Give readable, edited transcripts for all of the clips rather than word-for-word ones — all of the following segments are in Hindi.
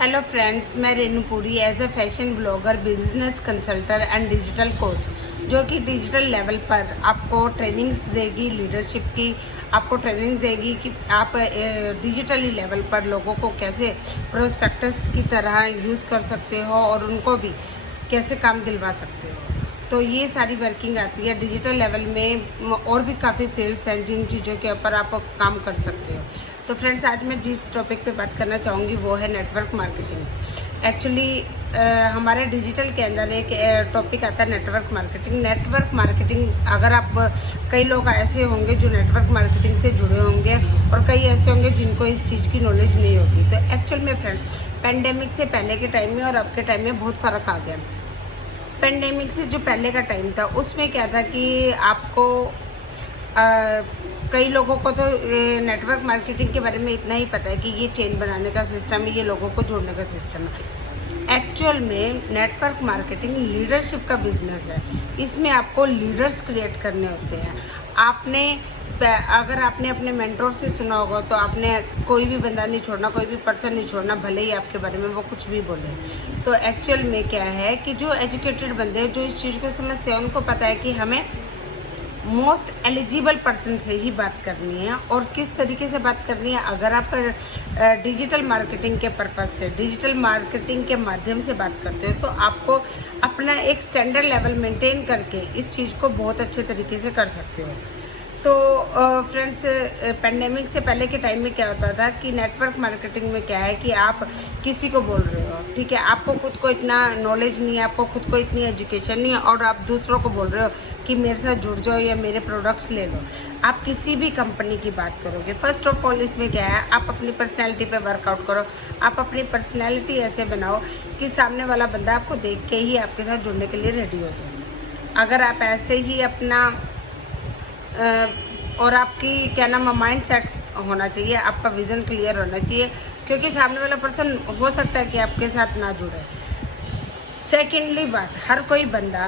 हेलो फ्रेंड्स, मैं Renu Puri as a fashion blogger, business consultant and digital coach, जो कि डिजिटल लेवल पर आपको ट्रेनिंग्स देगी, लीडरशिप की आपको ट्रेनिंग्स देगी कि आप डिजिटली लेवल पर लोगों को कैसे प्रोस्पेक्टस की तरह यूज़ कर सकते हो और उनको भी कैसे काम दिलवा सकते हो। तो ये सारी वर्किंग आती है डिजिटल लेवल में। और भी काफ़ी फील्ड्स हैं जिन चीज़ों के ऊपर आप काम कर सकते हो। तो फ्रेंड्स, आज मैं जिस टॉपिक पे बात करना चाहूँगी वो है नेटवर्क मार्केटिंग। एक्चुअली हमारे डिजिटल के अंदर एक टॉपिक आता है नेटवर्क मार्केटिंग। नेटवर्क मार्केटिंग, अगर आप कई लोग ऐसे होंगे जो नेटवर्क मार्केटिंग से जुड़े होंगे और कई ऐसे होंगे जिनको इस चीज़ की नॉलेज नहीं होगी। तो एक्चुअल में फ्रेंड्स, पेंडेमिक से पहले के टाइम में और अब के टाइम में बहुत फ़र्क आ गया। पेंडेमिक से जो पहले का टाइम था उसमें क्या था कि आपको कई लोगों को तो नेटवर्क मार्केटिंग के बारे में इतना ही पता है कि ये चेन बनाने का सिस्टम है, ये लोगों को जोड़ने का सिस्टम है। एक्चुअल में नेटवर्क मार्केटिंग लीडरशिप का बिजनेस है। इसमें आपको लीडर्स क्रिएट करने होते हैं। अगर आपने अपने मेंटोर से सुना होगा तो आपने कोई भी बंदा नहीं छोड़ना, कोई भी पर्सन नहीं छोड़ना, भले ही आपके बारे में वो कुछ भी बोले। तो एक्चुअल में क्या है कि जो एजुकेटेड बंदे हैं, जो इस चीज़ को समझते हैं, उनको पता है कि हमें मोस्ट एलिजिबल पर्सन से ही बात करनी है और किस तरीके से बात करनी है। अगर आप डिजिटल मार्केटिंग के पर्पज़ से, डिजिटल मार्केटिंग के माध्यम से बात करते हो तो आपको अपना एक स्टैंडर्ड लेवल मेंटेन करके इस चीज़ को बहुत अच्छे तरीके से कर सकते हो। तो फ्रेंड्स, पेंडेमिक से पहले के टाइम में क्या होता था कि नेटवर्क मार्केटिंग में क्या है कि आप किसी को बोल रहे हो, ठीक है, आपको खुद को इतना नॉलेज नहीं है, आपको खुद को इतनी एजुकेशन नहीं है और आप दूसरों को बोल रहे हो कि मेरे साथ जुड़ जाओ या मेरे प्रोडक्ट्स ले लो। आप किसी भी कंपनी की बात करोगे, फर्स्ट ऑफ ऑल इसमें क्या है, आप अपनी पर्सनैलिटी पे वर्कआउट करो। आप अपनी पर्सनैलिटी ऐसे बनाओ कि सामने वाला बंदा आपको देख के ही आपके साथ जुड़ने के लिए रेडी हो जाए। अगर आप ऐसे ही अपना और आपकी क्या नाम है, माइंड सेट होना चाहिए, आपका विज़न क्लियर होना चाहिए, क्योंकि सामने वाला पर्सन हो सकता है कि आपके साथ ना जुड़े। सेकेंडली बात, हर कोई बंदा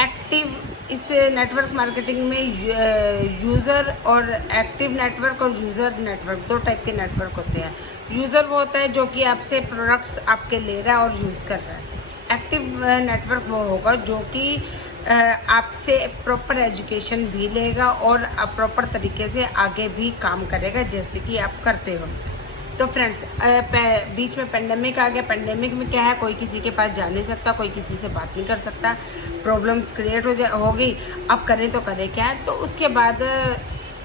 एक्टिव इस नेटवर्क मार्केटिंग में यूज़र और एक्टिव नेटवर्क और यूज़र नेटवर्क, दो टाइप के नेटवर्क होते हैं। यूज़र वो होता है जो कि आपसे प्रोडक्ट्स आपके ले रहा है और यूज़ कर रहा है। एक्टिव नेटवर्क वो होगा जो कि आपसे प्रॉपर एजुकेशन भी लेगा और प्रॉपर तरीके से आगे भी काम करेगा जैसे कि आप करते हो। तो फ्रेंड्स, बीच में पेंडेमिक आ गया। पेंडेमिक में क्या है, कोई किसी के पास जा नहीं सकता, कोई किसी से बात नहीं कर सकता, प्रॉब्लम्स क्रिएट हो गई। अब करें तो करें क्या। तो उसके बाद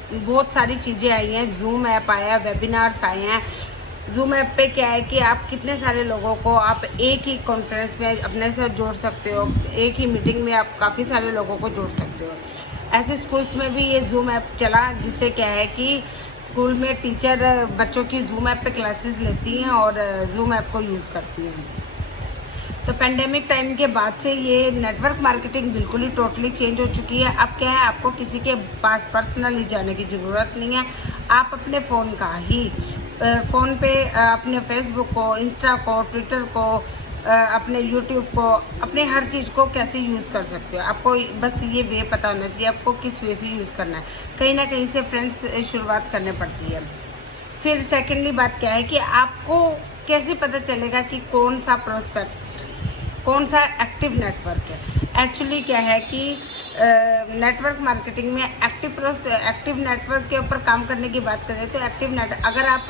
बहुत सारी चीज़ें आई हैं। जूम ऐप आया, वेबिनार्स आए हैं। जूम ऐप पे क्या है कि आप कितने सारे लोगों को आप एक ही कॉन्फ्रेंस में अपने साथ जोड़ सकते हो, एक ही मीटिंग में आप काफ़ी सारे लोगों को जोड़ सकते हो। ऐसे स्कूल्स में भी ये जूम ऐप चला, जिससे क्या है कि स्कूल में टीचर बच्चों की जूम ऐप पे क्लासेस लेती हैं और जूम ऐप को यूज़ करती हैं। तो पेंडेमिक टाइम के बाद से ये नेटवर्क मार्केटिंग बिल्कुल ही टोटली चेंज हो चुकी है। अब क्या है, आपको किसी के पास पर्सनली जाने की ज़रूरत नहीं है। आप अपने फ़ोन का ही फ़ोन पे अपने फेसबुक को, इंस्टा को, ट्विटर को, अपने यूट्यूब को, अपने हर चीज़ को कैसे यूज़ कर सकते हो। आपको बस ये वे पता होना चाहिए आपको किस वे से यूज़ करना है। कहीं ना कहीं से फ्रेंड्स शुरुआत करनी पड़ती है। फिर सेकेंडली बात क्या है कि आपको कैसे पता चलेगा कि कौन सा प्रोस्पेक्ट, कौन सा एक्टिव नेटवर्क है। एक्चुअली क्या है कि नेटवर्क मार्केटिंग में एक्टिव नेटवर्क के ऊपर काम करने की बात करें तो अगर आप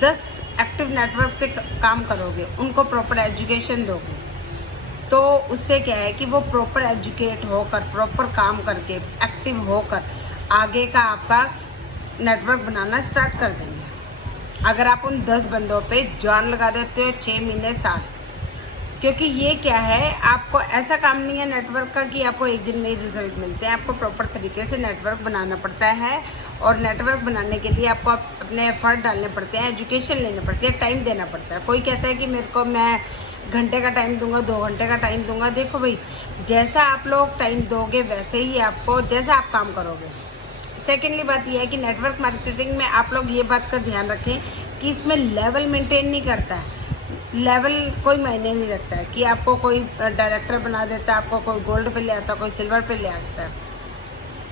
10 एक्टिव नेटवर्क पे काम करोगे, उनको प्रॉपर एजुकेशन दोगे, तो उससे क्या है कि वो प्रॉपर एजुकेट होकर, प्रॉपर काम करके, एक्टिव होकर आगे का आपका नेटवर्क बनाना स्टार्ट कर देंगे। अगर आप उन 10 बंदों पे जान लगा देते हो 6 महीने, साल, क्योंकि ये क्या है, आपको ऐसा काम नहीं है नेटवर्क का कि आपको एक दिन में ही रिजल्ट मिलते हैं। आपको प्रॉपर तरीके से नेटवर्क बनाना पड़ता है और नेटवर्क बनाने के लिए आपको अपने एफर्ट डालने पड़ते हैं, एजुकेशन लेने पड़ती है, टाइम देना पड़ता है। कोई कहता है कि मैं घंटे का टाइम दूंगा, 2 घंटे का टाइम दूंगा। देखो भाई, जैसा आप लोग टाइम दोगे वैसे ही आपको, जैसा आप काम करोगे। सेकेंडली बात यह है कि नेटवर्क मार्केटिंग में आप लोग ये बात का ध्यान रखें कि इसमें लेवल मेंटेन नहीं करता है। लेवल कोई मायने नहीं रखता है कि आपको कोई डायरेक्टर बना देता है, आपको कोई गोल्ड पे ले आता है, कोई सिल्वर पे ले आता है।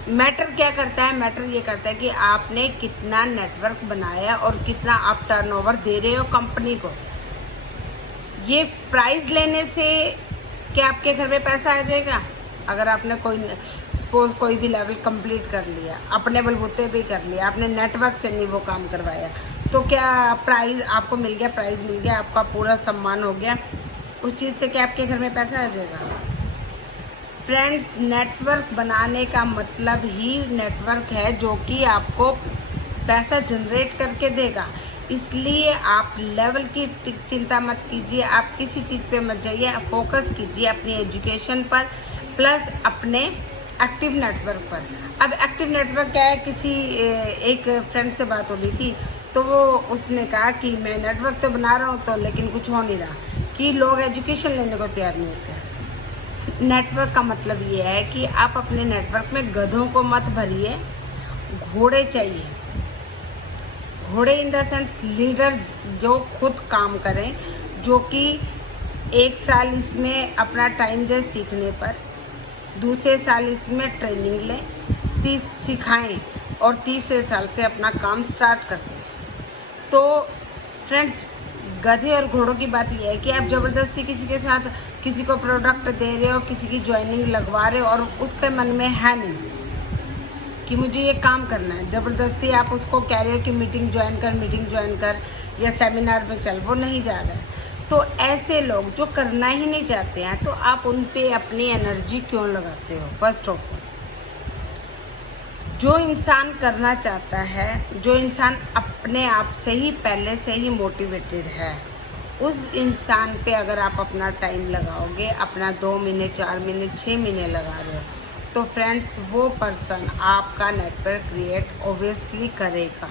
मैटर क्या करता है, मैटर ये करता है कि आपने कितना नेटवर्क बनाया और कितना आप टर्नओवर दे रहे हो कंपनी को। ये प्राइस लेने से क्या आपके घर में पैसा आ जाएगा? अगर आपने सपोज कोई भी लेवल कंप्लीट कर लिया, अपने बलबूते पे कर लिया, आपने नेटवर्क से नहीं वो काम करवाया, तो क्या प्राइज़ आपको मिल गया, प्राइज़ मिल गया, आपका पूरा सम्मान हो गया, उस चीज़ से क्या आपके घर में पैसा आ जाएगा? फ्रेंड्स, नेटवर्क बनाने का मतलब ही नेटवर्क है जो कि आपको पैसा जनरेट करके देगा। इसलिए आप लेवल की चिंता मत कीजिए, आप किसी चीज़ पे मत जाइए, फोकस कीजिए अपनी एजुकेशन पर प्लस अपने एक्टिव नेटवर्क पर। अब एक्टिव नेटवर्क क्या है, एक फ्रेंड से बात हो रही थी तो वो उसने कहा कि मैं नेटवर्क तो बना रहा हूँ तो लेकिन कुछ हो नहीं रहा, कि लोग एजुकेशन लेने को तैयार नहीं होते। नेटवर्क का मतलब ये है कि आप अपने नेटवर्क में गधों को मत भरिए, घोड़े चाहिए। घोड़े इन द सेंस लीडर जो खुद काम करें, जो कि 1 साल इसमें अपना टाइम दे सीखने पर, दूसरे साल इसमें ट्रेनिंग लें, 30 सिखाएं और तीसरे साल से अपना काम स्टार्ट कर दें। तो फ्रेंड्स, गधे और घोड़ों की बात यह है कि आप ज़बरदस्ती किसी के साथ किसी को प्रोडक्ट दे रहे हो, किसी की ज्वाइनिंग लगवा रहे हो और उसके मन में है नहीं कि मुझे ये काम करना है, ज़बरदस्ती आप उसको कह रहे हो कि मीटिंग ज्वाइन कर या सेमिनार में चल, वो नहीं जा रहा है। तो ऐसे लोग जो करना ही नहीं चाहते हैं, तो आप उन पे अपनी एनर्जी क्यों लगाते हो? फर्स्ट ऑफ ऑल, जो इंसान करना चाहता है, जो इंसान अपने आप से ही पहले से ही मोटिवेटेड है, उस इंसान पे अगर आप अपना टाइम लगाओगे, अपना 2 महीने, 4 महीने, 6 महीने लगा रहे हो, तो फ्रेंड्स वो पर्सन आपका नेटवर्क क्रिएट ऑब्वियसली करेगा।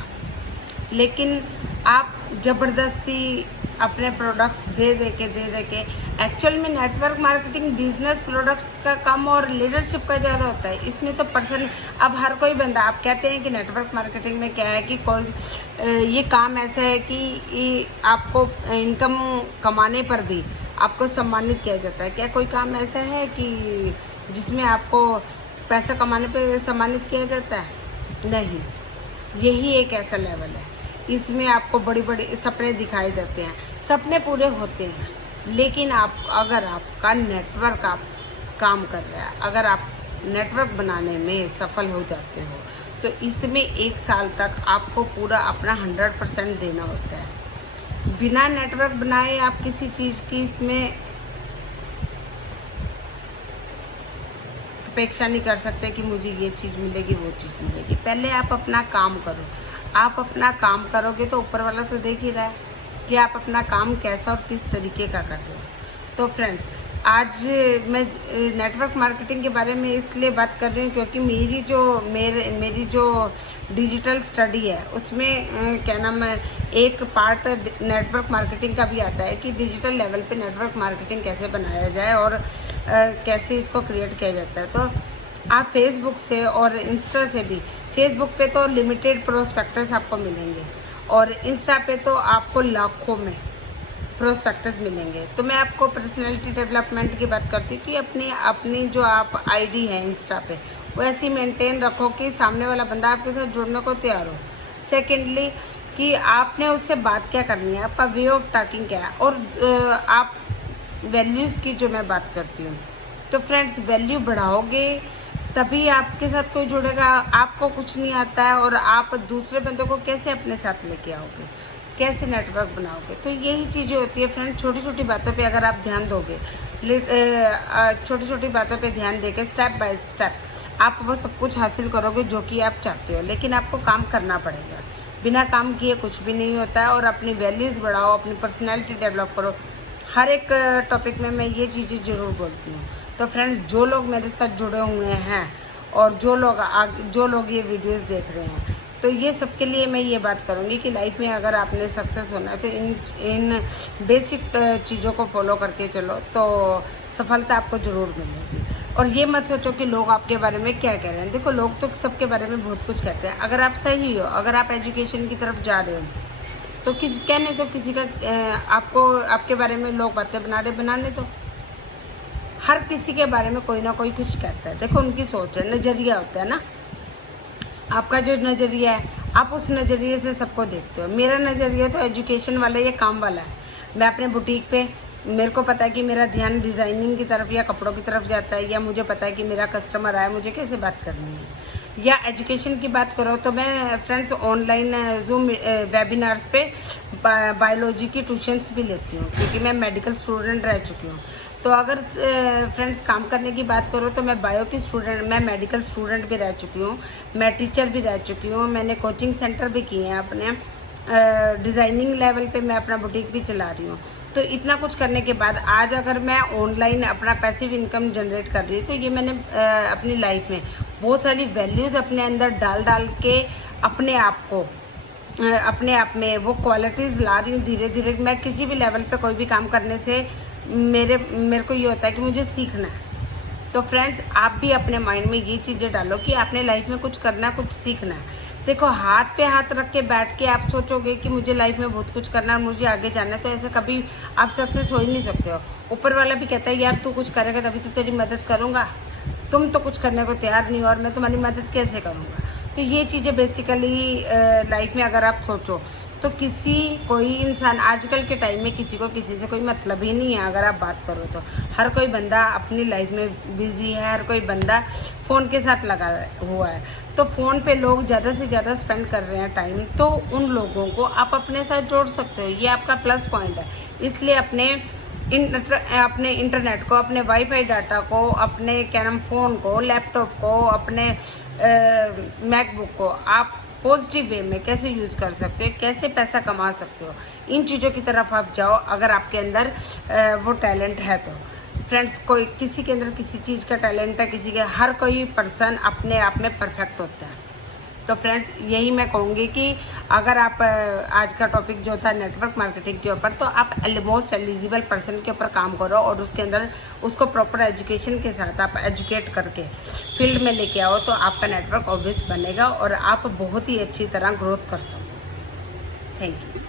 लेकिन आप ज़बरदस्ती अपने प्रोडक्ट्स दे दे के एक्चुअल में नेटवर्क मार्केटिंग बिजनेस प्रोडक्ट्स का कम और लीडरशिप का ज़्यादा होता है। इसमें तो पर्सन, अब हर कोई बंदा, आप कहते हैं कि नेटवर्क मार्केटिंग में क्या है कि कोई ये काम ऐसा है कि आपको इनकम कमाने पर भी आपको सम्मानित किया जाता है। क्या कोई काम ऐसा है कि जिसमें आपको पैसा कमाने पर सम्मानित किया जाता है? नहीं, यही एक ऐसा लेवल है, इसमें आपको बड़ी बड़ी सपने दिखाई देते हैं, सपने पूरे होते हैं, लेकिन अगर आपका नेटवर्क आप काम कर रहा है, अगर आप नेटवर्क बनाने में सफल हो जाते हो, तो इसमें 1 साल तक आपको पूरा अपना 100% देना होता है। बिना नेटवर्क बनाए आप किसी चीज़ की इसमें अपेक्षा नहीं कर सकते कि मुझे ये चीज़ मिलेगी, वो चीज़ मिलेगी। पहले आप अपना काम करो। आप अपना काम करोगे तो ऊपर वाला तो देख ही रहा है कि आप अपना काम कैसा और किस तरीके का कर रहे हो। तो फ्रेंड्स, आज मैं नेटवर्क मार्केटिंग के बारे में इसलिए बात कर रही हूँ क्योंकि मेरी जो डिजिटल स्टडी है उसमें क्या नाम है, एक पार्ट नेटवर्क मार्केटिंग का भी आता है कि डिजिटल लेवल पे नेटवर्क मार्केटिंग कैसे बनाया जाए और कैसे इसको क्रिएट किया जाता है। तो आप फेसबुक से और इंस्टा से भी, फेसबुक पे तो लिमिटेड प्रोस्पेक्टस आपको मिलेंगे और इंस्टा पे तो आपको लाखों में प्रोस्पेक्टस मिलेंगे। तो मैं आपको पर्सनैलिटी डेवलपमेंट की बात करती हूँ कि अपनी जो आप आईडी है इंस्टा पे, वो ऐसी मेंटेन रखो कि सामने वाला बंदा आपके साथ जुड़ने को तैयार हो। सेकेंडली, कि आपने उससे बात क्या करनी है, आपका वे ऑफ टॉकिंग क्या है, और आप वैल्यूज़ की जो मैं बात करती हूँ, तो फ्रेंड्स वैल्यू बढ़ाओगे तभी आपके साथ कोई जुड़ेगा। आपको कुछ नहीं आता है और आप दूसरे बंदों को कैसे अपने साथ लेके आओगे, कैसे नेटवर्क बनाओगे? तो यही चीज़ें होती है फ्रेंड। छोटी छोटी बातों पे अगर आप ध्यान दोगे, छोटी छोटी बातों पे ध्यान देके स्टेप बाय स्टेप आप वो सब कुछ हासिल करोगे जो कि आप चाहते हो। लेकिन आपको काम करना पड़ेगा, बिना काम किए कुछ भी नहीं होता है। और अपनी वैल्यूज़ बढ़ाओ, अपनी पर्सनैलिटी डेवलप करो। हर एक टॉपिक में मैं ये चीज़ें ज़रूर बोलती हूँ। तो फ्रेंड्स, जो लोग मेरे साथ जुड़े हुए हैं और जो लोग ये वीडियोस देख रहे हैं, तो ये सबके लिए मैं ये बात करूँगी कि लाइफ में अगर आपने सक्सेस होना है तो इन बेसिक चीज़ों को फॉलो करके चलो तो सफलता आपको ज़रूर मिलेगी। और ये मत सोचो कि लोग आपके बारे में क्या कह रहे हैं। देखो, लोग तो सबके बारे में बहुत कुछ कहते हैं। अगर आप सही हो, अगर आप एजुकेशन की तरफ जा रहे हो, तो कहने तो किसी का आपके बारे में लोग बातें बनाने तो हर किसी के बारे में कोई ना कोई कुछ कहता है। देखो, उनकी सोच है, नज़रिया होता है ना। आपका जो नज़रिया है आप उस नज़रिए से सबको देखते हो। मेरा नज़रिया तो एजुकेशन वाला या काम वाला है। मैं अपने बुटीक पे, मेरे को पता है कि मेरा ध्यान डिज़ाइनिंग की तरफ या कपड़ों की तरफ जाता है, या मुझे पता है कि मेरा कस्टमर आया, मुझे कैसे बात करनी है। या एजुकेशन की बात करो तो मैं फ्रेंड्स ऑनलाइन जूम वेबिनार्स पे बायोलॉजी की ट्यूशन्स भी लेती हूँ, क्योंकि मैं मेडिकल स्टूडेंट रह चुकी हूँ। तो अगर फ्रेंड्स काम करने की बात करो तो मैं बायो की स्टूडेंट, मैं मेडिकल स्टूडेंट भी रह चुकी हूँ, मैं टीचर भी रह चुकी हूँ, मैंने कोचिंग सेंटर भी किए हैं अपने, डिज़ाइनिंग लेवल पे मैं अपना बुटीक भी चला रही हूँ। तो इतना कुछ करने के बाद आज अगर मैं ऑनलाइन अपना पैसिव इनकम जनरेट कर रही हूँ, तो ये मैंने अपनी लाइफ में बहुत सारी वैल्यूज़ अपने अंदर डाल डाल के अपने आप में वो क्वालिटीज़ ला रही हूँ धीरे धीरे। मैं किसी भी लेवल पे कोई भी काम करने से मेरे को ये होता है कि मुझे सीखना है। तो फ्रेंड्स आप भी अपने माइंड में ये चीज़ें डालो कि आपने लाइफ में कुछ करना है, कुछ सीखना है। देखो, हाथ पे हाथ रख के बैठ के आप सोचोगे कि मुझे लाइफ में बहुत कुछ करना है, मुझे आगे जाना है, तो ऐसे कभी आप सक्सेस हो ही नहीं सकते हो। ऊपर वाला भी कहता है यार तू कुछ करेगा तभी तो तेरी मदद करूँगा, तुम तो कुछ करने को तैयार नहीं हो और मैं तुम्हारी मदद कैसे करूँगा। तो ये चीज़ें बेसिकली लाइफ में अगर आप सोचो तो कोई इंसान आजकल के टाइम में किसी को किसी से कोई मतलब ही नहीं है। अगर आप बात करो तो हर कोई बंदा अपनी लाइफ में बिजी है, हर कोई बंदा फ़ोन के साथ लगा हुआ है। तो फ़ोन पे लोग ज़्यादा से ज़्यादा स्पेंड कर रहे हैं टाइम, तो उन लोगों को आप अपने साथ जोड़ सकते हो, ये आपका प्लस पॉइंट है। इसलिए अपने इंटरनेट को, अपने वाईफाई डाटा को, अपने क्या नाम फ़ोन को, लैपटॉप को, अपने मैकबुक को आप पॉजिटिव वे में कैसे यूज़ कर सकते हो, कैसे पैसा कमा सकते हो, इन चीज़ों की तरफ आप जाओ अगर आपके अंदर वो टैलेंट है तो। फ्रेंड्स, कोई किसी के अंदर किसी चीज़ का टैलेंट है, किसी के, हर कोई पर्सन अपने आप में परफेक्ट होता है। तो फ्रेंड्स यही मैं कहूँगी कि अगर आप आज का टॉपिक जो था नेटवर्क मार्केटिंग के ऊपर, तो आप मोस्ट एलिजिबल पर्सन के ऊपर काम करो और उसके अंदर उसको प्रॉपर एजुकेशन के साथ आप एजुकेट करके फील्ड में लेके आओ, तो आपका नेटवर्क ऑब्वियस बनेगा और आप बहुत ही अच्छी तरह ग्रोथ कर सको। Thank you.